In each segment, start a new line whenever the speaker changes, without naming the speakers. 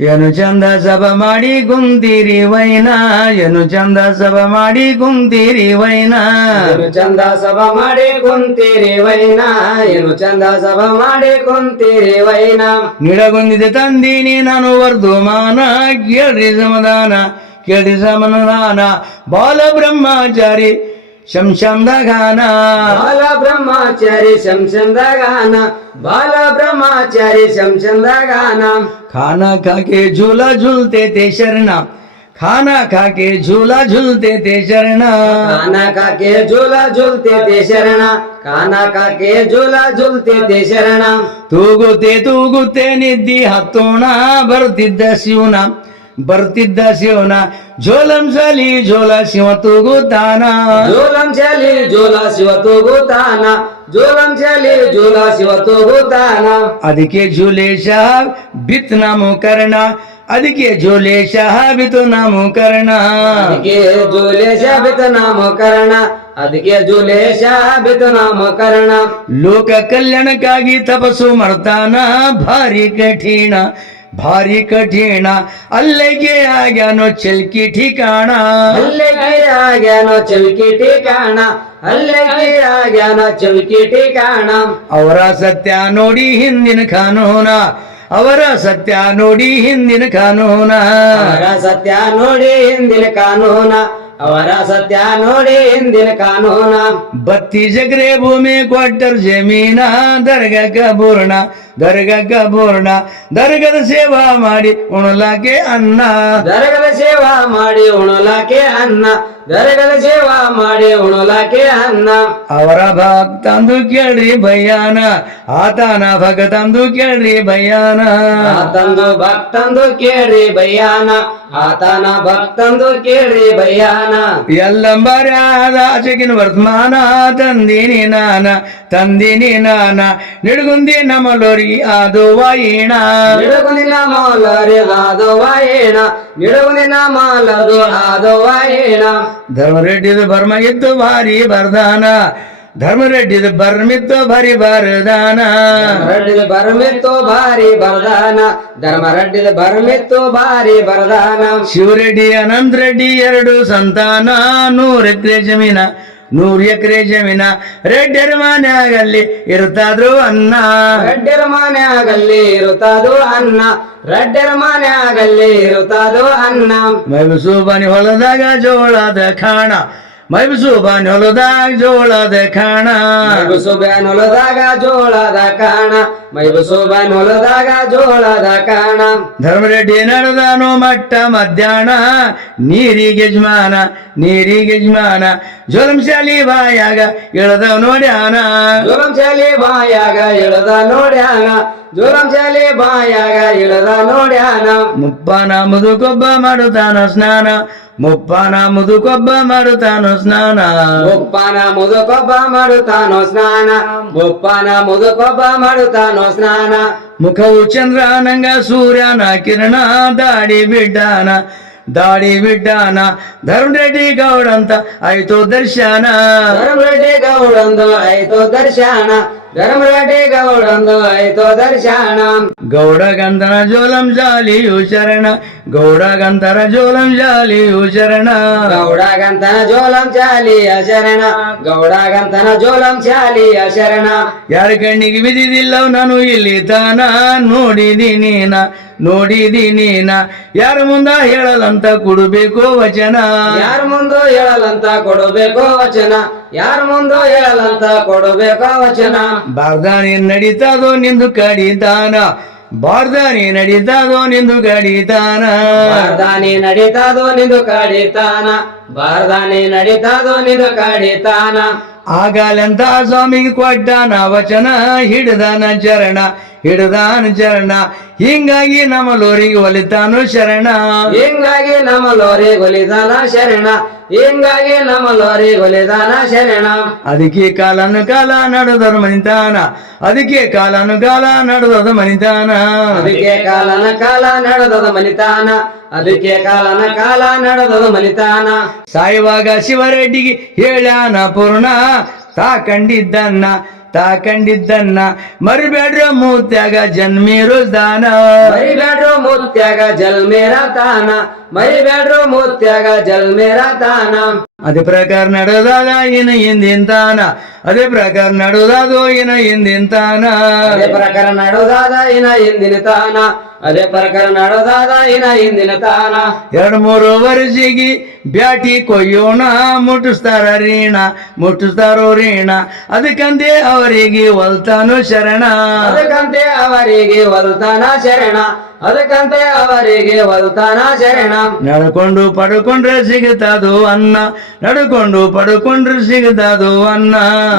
ಏನು ಚಂದ ಸಭ ಮಾಡಿ ಗುಂದಿರಿ ವೈನಾ ಏನು ಚಂದ ಸಭ ಮಾಡಿ ಗುಂದಿರಿ ವೈನಾ.
ಏನು ಚಂದ ಸಭ ಮಾಡಿ ಕುಂತೀರಿ ವೈನಾ ಏನು ಚಂದ ಸಭ ಮಾಡಿ ಕುಂತೀರಿ ವೈನ.
ನಿಡಗುಂದಿದೆ ತಂದೀನಿ ನಾನು ವರ್ಧಮಾನ ಕೇಳ್ರಿ ಸಮಾಧಾನ ಕೇಳ್ರಿ ಸಮಾಧಾನ. ಬಾಲ ಬ್ರಹ್ಮಚಾರಿ ಶಂಶಂದ ಗಾನ
ಬಾಲ ಬ್ರಹ್ಮಚಾರಿ ಶಂಶಂದ ಗಾನ ಬಾಲ ಬ್ರಹ್ಮಚಾರಿ ಶಂಶಂದ ಗಾನ
खाना खा के झूला झूलते थे शरणा खाना खा के झूला झूलते थे शरणा
ಕಾನ ಕಾಕೆ ಜೂಲ ಝುಲ್ತೆ ತೆ ಶರಣ ಕಾನ ಕಾಕೆ ಜೂಲ ಝುಲ್ತೆ ತೆ ಶರಣ
ತೂಗುತ್ತೆ ತೂಗುತ್ತೆ ನಿದ್ದಿ ಹತ್ತೋಣ ಬರ್ತಿದ್ದ ಶಿವನ ಬರ್ತಿದ್ದ ಶಿವನ ಝೋಲಂ ಸಲಿ ಝೋಲ ಶಿವ ತೂಗುತ್ತಾನ
ಜೋಲಂ ಚಲಿ ಜೋಲ ಶಿವ ತೂಗುತ್ತಾನ ಜೋಲಂ ಚಲಿ ಜೋಲ ಶಿವ ತೂಗುತ್ತಾನ
ಅದಕ್ಕೆ ಝೂಲೆ ಶಹ ಬಿತ್ ನಾಮು ಕರ್ಣ ಅದಕ್ಕೆ ಝೂಲೆ ಶಹ ಬಿತು ನಾಮು ಕರ್ಣ
ಅದಕ್ಕೆ ಜೋಲೇಶ ಬಿತ ನಾಮಕರಣ ಅದಕ್ಕೆ ಜೋಲೇಶ ಬಿತ ನಾಮಕರಣ
ಲೋಕ ಕಲ್ಯಾಣಕ್ಕಾಗಿ ತಪಸ್ಸು ಮಾಡ್ತಾನ ಭಾರಿ ಕಠಿಣ ಭಾರಿ ಕಠಿಣ. ಅಲ್ಲಿಗೆ ಆಗ್ಯಾನೋ ಚಲ್ಕಿ ಠಿಕಾಣ.
ಅಲ್ಲಿಗೆ ಆಗ್ಯಾನೋ ಚಲ್ಕಿ ಠಿಕಾಣ. ಅಲ್ಲಿಗೆ ಆಗ್ಯಾನೋ ಚಲ್ಕಿ ಠಿಕಾಣ.
ಅವರ ಸತ್ಯ ನೋಡಿ ಹಿಂದಿನ ಕಾನೂನ. ಅವರ ಸತ್ಯ ನೋಡಿ ಹಿಂದಿನ ಕಾನೂನ.
ಅವರ ಸತ್ಯ ನೋಡಿ ಹಿಂದಿನ ಕಾನೂನ. ಅವರ ಸತ್ಯ ನೋಡಿ ಹಿಂದಿನ ಕಾನೂನ.
ಬತ್ತಿ ಜಗ್ರೆ ಭೂಮಿ ಕ್ವಾರ್ಟರ್ ಜಮೀನ ದರ್ಗಕ್ಕ ಬೂರ್ಣ ದರ್ಗಕ್ಕ ಬೂರ್ಣ ದರ್ಗದ ಸೇವಾ ಮಾಡಿ ಉಣಲಾಕೆ ಅನ್ನ.
ದರ್ಗದ ಸೇವಾ ಮಾಡಿ ಉಣಲಾಕೆ ಅನ್ನ. ದರಗದ ಸೇವಾ ಮಾಡಿ ಉಣಲಾಕೆ ಅನ್ನ.
ಅವರ ಭಕ್ತಂದು ಕೇಳ್ರಿ ಭಯಾನ ಆತನ ಭಕ್ತಂದು ಕೇಳ್ರಿ ಭಯಾನ
ಆತಂದು ಭಕ್ತಂದು ಕೇಳ್ರಿ ಭಯ್ಯಾನ ಆತನ ಭಕ್ತಂದು ಕೇಳ್ರಿ ಭಯ್ಯಾನ
ಎಲ್ಲಂಬರ್ಯಾದ ಆಚೆಗಿನ ವರ್ತಮಾನ ತಂದಿನಿ ನಾನ ತಂದಿನಿ ನಾನ ನಿಡುಗುಂದಿ ನಮಲೋರಿ ಅದು ವಾಯಿಣ.
ನಿಡುಗುಂದಿ ನಮಲೋರಿ ಅದು ವಾಯಿಣ ನಿಡುಗುಂದಿ ನಮಲದು ಅದು ವಾಯೇಣ.
ಧರ್ಮರೆಡ್ಡಿದು ಬರ್ಮ ಇತ್ತು ಭಾರಿ ಬರ್ದಾನ. ಧರ್ಮರೆಡ್ಡಿದು ಬರ್ಮಿತ್ತು ಭಾರಿ ಬರದಾನ.
ರಡ್ಡಿದ ಬರ್ಮಿತ್ತು ಭಾರಿ ಬರದಾನ. ಧರ್ಮ ಬರ್ಮಿತ್ತು ಬರಮಿತ್ತು ಭಾರಿ ಬರದಾನ.
ಶಿವರೆಡ್ಡಿ ಅನಂತ ರೆಡ್ಡಿ ಎರಡು ಸಂತಾನ. ನೂರ ಎಕರೆ ಜಮೀನ. ನೂರ್ ಎಕರೆ ಜಮೀನ ರೆಡ್ಡರ ಆಗಲ್ಲಿ ಇರುತ್ತಾದ್ರು ಅನ್ನ.
ರೆಡ್ಡರ ಮನೆ ಆಗಲ್ಲಿ ಇರುತ್ತಾದ್ರು ಅನ್ನ. ರೆಡ್ಡರ ಮನೆ ಆಗಲ್ಲಿ ಇರುತ್ತಾದ್ರು ಅನ್ನ.
ಮೈಸೂಬನಿ ಹೊಲದಾಗ ಜೋಳದ ಖಾಣ. ಮೈಬಸೂಬನಿ ಹೊಲದಾಗ ಜೋಳದ ಕಾಣ
ಮೈಬಿಸು ಹೊಲದಾಗ ಜೋಳದ ಕಾಣ ಮೈಬಿಸು ಹೊಲದಾಗ ಜೋಳದ ಕಾಣ
ಧರ್ಮರೆಡ್ಡಿ ನಡೆದನು ಮಟ್ಟ ಮಧ್ಯಾಹ್ನ, ನೀರಿಗೆ ಯಜಮಾನ ನೀರಿಗೆ ಯಜಮಾನ. ಜ್ವಲಂಶಾಲಿ ಬಾಯಾಗ ಇಳದ ನೋಡ್ಯಾನ.
ಜೋಲಂ ಶಾಲಿ ಬಾಯಾಗ ಇಳದ ನೋಡ್ಯಾನ. ಜೋಲಂ ಶಾಲಿ ಬಾಯಾಗ ಇಳದ ನೋಡ್ಯಾನ
ಮುಪ್ಪನ ಮುದುಕೊಬ್ಬ ಮಾಡುತ್ತಾನ ಸ್ನಾನ ಮುಪ್ಪನ ಮುದುಕೊಬ್ಬ ಮಾಡುತ್ತಾನ ಸ್ನಾನ
ಬೊಪ್ಪನ ಮುದುಕೊಬ್ಬ ಮಾಡುತ್ತಾನೋ ಸ್ನಾನ ಬೊಪ್ಪನ ಮುದುಕೊಬ್ಬ ಮಾಡುತ್ತಾನೋ ಸ್ನಾನ
ಮುಖವು ಚಂದ್ರನಂಗ ಸೂರ್ಯನ ಕಿರಣ ದಾಡಿ ಬಿಡ್ಡಾನ ದಾಡಿ ಬಿಡ್ಡಾನ ಧರ್ಮರೆಡ್ಡಿ ಗೌಡಂತ ಆಯ್ತು ದರ್ಶನ
ಧರ್ಮರೆಡ್ಡಿ ಗೌಡಂದು ಆಯ್ತು ದರ್ಶನ ಧರ್ಮರೆಡ್ಡಿ ಗೌಡಂದು ಆಯ್ತು ದರ್ಶನ
ಗೌಡ ಗಂಧನ ಜೋಲಂ ಜಾಲಿಯು ಶರಣ ಗೌಡ ಗಂಧರ ಜೋಲಂ ಜಾಲಿಯು ಶರಣ
ಗೌಡಗಂತನ ಜೋಲಂ ಚಾಲಿಯ ಶರಣ ಗೌಡಗಂತನ ಜೋಲಂ ಚಾಲಿಯ ಶರಣ
ಯಾರ ಕಣ್ಣಿಗೆ ಬಿದ್ದಿದ್ದಿಲ್ಲ ನಾನು ಇಲ್ಲಿ ತಾನ ನೋಡಿದೀನಿ ನಾ. ನೋಡಿದೀನಿ ನಾ. ಯಾರ ಮುಂದ ಹೇಳಲಂತ ಕೊಡಬೇಕು ವಚನ?
ಯಾರ ಮುಂದೋ ಹೇಳಲಂತ ಕೊಡಬೇಕು ವಚನ? ಯಾರ ಮುಂದೋ ಹೇಳಲಂತ ಕೊಡಬೇಕು ವಚನ?
ಬಾರ್ದಾನಿ ನಡೀತಾದೋ ನಿಂದು ಕಡಿತಾನ ಬಾರ್ದಾನಿ ನಡೀತಾದೋ ನಿಂದು ಕಡಿತಾನ
ಬಾರ್ದಾನಿ ನಡೀತಾದೋ ನಿಂದು ಕಡಿತಾನ ಬಾರ್ದಾನಿ ನಡೀತಾದೋ ನಿಂದು ಕಡಿತಾನ
ಆಗಲೆಂತ ಸ್ವಾಮಿಗೆ ಕೊಟ್ಟಾನ ವಚನ ಹಿಡ್ದಾನ ಚರಣ. ಹಿಡ್ದಾನ ಚರಣ ಹಿಂಗಾಗಿ ನಮ್ಮ ಲೋರಿಗೆ ಒಲಿತಾನು ಶರಣ.
ಹಿಂಗಾಗಿ ನಮ್ಮ ಲೋರಿ ಒಲಿದಾನ ಶರಣ. ಹಿಂಗಾಗಿ ನಮ್ಮ ಲೋರಿ ಒಲಿದಾನ ಶರಣ.
ಅದಕ್ಕೆ ಕಾಲನು ಕಾಲ ನಡೆದದು ಮನಿತಾನ. ಅದಕ್ಕೆ ಕಾಲನು ಕಾಲ ನಡೆದದು ಮನಿತಾನ.
ಅದಕ್ಕೆ ಕಾಲನ ಕಾಲ ನಡೆದದು ಮನಿತಾನ. ಅದಕ್ಕೆ ಕಾಲನ ಕಾಲ ನಡೆದದು ಮನಿತಾನ.
ಸಾಯುವಾಗ ಶಿವರೆಡ್ಡಿಗೆ ಹೇಳ್ಯಾನ ಪೂರ್ಣ. ತಾ ಕಂಡಿದ್ದನ್ನ ಮರಿಬೇಡ್ರೋ ಕಂಡಿದ್ದನ್ನ ಮರಿಬೇಡ್ರ ಮೂತ್ಯಾಗ ಜನ್ಮೀರು ದಾನ.
ಮರಿಬೇಡ್ರು ಮೂತ್ಯಾಗ ಜಲ್ಮೇರ ತಾನ ಮರಿಬೇಡ್ರು ಮೂತ್ಯಾಗ ಜಲ್ಮೇರ ತಾನ
ಅದೇ ಪ್ರಕಾರ ನಡೆದಾದ ಏನ ಎಂದಿಂತಾನ? ತಾನ ಅದೇ ಪ್ರಕಾರ ನಡೆದಾದ ಏನ ಎಂದಿಂತಾನ? ತಾನ
ಅದೇ ಪ್ರಕಾರ ನಡೆದಾದ ಏನ ಎಂದಿನ ತಾನ ಅದೇ ಪ್ರಕಾರ ನಡೆದಾದ ಏನ ಎಂದಿನ ತಾನ
ಎರಡ್ ಮೂರು ವರ್ಷಿಗೆ ಬ್ಯಾಟಿ ಕೊಯ್ಯೋಣ ಮುಟ್ಟಿಸ್ತಾರ ರೀಣ ಮುಟ್ಟಿಸ್ತಾರೋ ರೀಣ. ಅದಕ್ಕಂತೆ ಅವರಿಗೆ ಒಲ್ತಾನು ಶರಣ.
ಅದಕ್ಕಂತೆ ಅವರಿಗೆ ಒಲ್ತಾನ ಶರಣ. ಅದಕ್ಕಂತೆ ಅವರಿಗೆ ಒಲ್ತಾನ ಶರಣ.
ನಡ್ಕೊಂಡು ಪಡ್ಕೊಂಡ್ರೆ ಸಿಗುತ್ತದು ಅನ್ನ. ನಡ್ಕೊಂಡು ಪಡ್ಕೊಂಡ್ರೆ ಸಿಗುತ್ತದು ಅನ್ನ.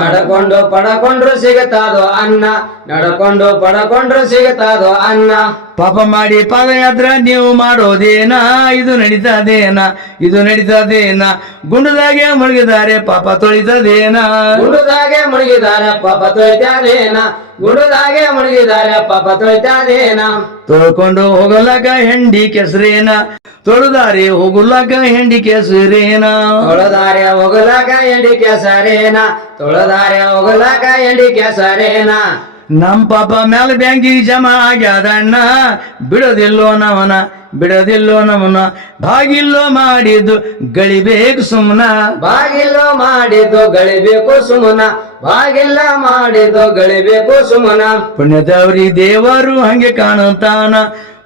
ನಡ್ಕೊಂಡು ಪಡ್ಕೊಂಡ್ರೆ ಸಿಗುತ್ತದು ಅನ್ನ. ನಡ್ಕೊಂಡು ಪಡ್ಕೊಂಡ್ರೆ ಸಿಗುತ್ತದು ಅನ್ನ.
ಪಾಪ ಮಾಡಿ ಪಾದಯಾತ್ರೆ ನೀವು ಮಾಡೋದೇನ? ಇದು ನಡೀತದೇನ? ಇದು ನಡೀತದೇನ? ಗುಂಡದಾಗೆ ಮುಳುಗಿದ್ದಾರೆ ಪಾಪ ತೊಳಿತದೇನ?
ಗುಂಡದಾಗೆ ಮುಳುಗಿದಾರೆ ಪಾಪ ತೊಳಿತಾರೇನ ಗುಡದಾಗೆ ಮುಳುಗಿದಾರೆ ಪಾಪ ತೊಳಿತಾರೇನ
ತೊಳ್ಕೊಂಡು ಹೋಗಲಕ ಹೆಂಡಿ ಕೆಸರೇನ? ತೊಳೆದಾರೆ ಹೋಗಲಕ ಹೆಂಡಿ ಕೆಸರೇನ?
ತೊಳೆದಾರೆ ಹೋಗಲಕ ಹೆಂಡಿ ಕೆಸರೇನ? ತೊಳೆದಾರೆ ಹೋಗಲಕ ಹೆಂಡಿ ಕೆಸರೇನ?
ನಮ್ ಪಾಪ ಮ್ಯಾಲ ಬ್ಯಾಂಕಿ ಜಮಾ ಆಗ್ಯಾದಣ್ಣ. ಬಿಡೋದಿಲ್ಲೋ ನವನ ಬಿಡೋದಿಲ್ಲೋ ನವನ. ಬಾಗಿಲ್ಲೋ ಮಾಡಿದ್ದು ಗಳಿಬೇಕು ಸುಮ್ನ.
ಬಾಗಿಲ್ಲೋ ಮಾಡಿದ್ದು ಗಳಿಬೇಕು ಸುಮನ. ಬಾಗಿಲ್ಲ ಮಾಡಿದ್ದು ಗಳಿಬೇಕು ಸುಮನ.
ಪುಣ್ಯದವ್ರಿ ದೇವರು ಹಂಗೆ ಕಾಣುತ್ತಾನ.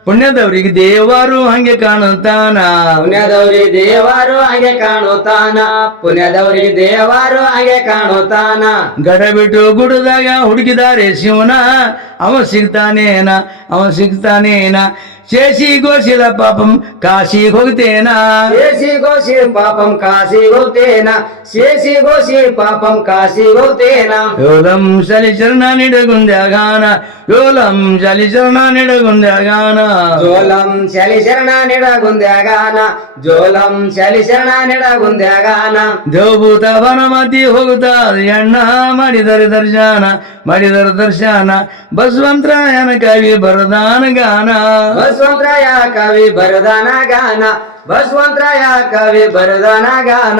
ಪುಣ್ಯದವ್ರಿಗೆ ದೇವರು ಹಂಗೆ ಕಾಣುತ್ತಾನ.
ಪುಣ್ಯದವ್ರಿಗೆ ದೇವರು ಹಾಗೆ ಕಾಣುತ್ತಾನ. ಪುಣ್ಯದವ್ರಿಗೆ ದೇವರು ಹಾಗೆ ಕಾಣುತ್ತಾನ.
ಗಡ ಬಿಟ್ಟು ಗುಡದಾಗ ಹುಡುಕಿದಾರೆ ಶಿವನ. ಅವ ಸಿಗ್ತಾನೇನ ಅವ ಸಿಗ್ತಾನೇನ. ಶೇಷಿ ಗೋಶಿಲ ಪಾಪಂ ಕಾಶಿಗೆ ಹೋಗ್ತೇನ
ಶೇಷಿ ಗೋಶಿ ಪಾಪಂ ಕಾಶಿ ಹೋಗ್ತೇನ ಶೇಷಿ ಗೋಶಿ ಪಾಪಂ ಕಾಶಿ ಹೋಗ್ತೇನ
ಯೋಲಂ ಶಲಿಚರಣ ನಿಡಗುಂದ್ಯಾಗಾನ ಯೋಲಂ ಶಲಿಚರಣ ನಿಡಗುಂದ್ಯಾಗಾನ
ಜೋಲಂ ಶಲಿ ಶರಣ ನಿಡಗುಂದ್ಯಾಗಾನ ಜೋಲಂ ಶಲಿ ಶರಣ ನಿಡಗುಂದ್ಯಾಗಾನ
ದೇವಭೂತ ವನಮತಿ ಹೋಗುತ್ತಾ ಅಣ್ಣ ಮಾಡಿದರೆ ದರ್ಶನ ಮಾಡಿದರೆ ದರ್ಶನ ಬಸವಂತರಾಯನ ಕವಿ ಬರದಾನ ಗಾನ
ಬಸವಂತರಾಯ ಕವಿ ಬರದಾನ ಗಾನ ಬಸವಂತರಾಯ ಕವಿ ಬರದಾನ ಗಾನ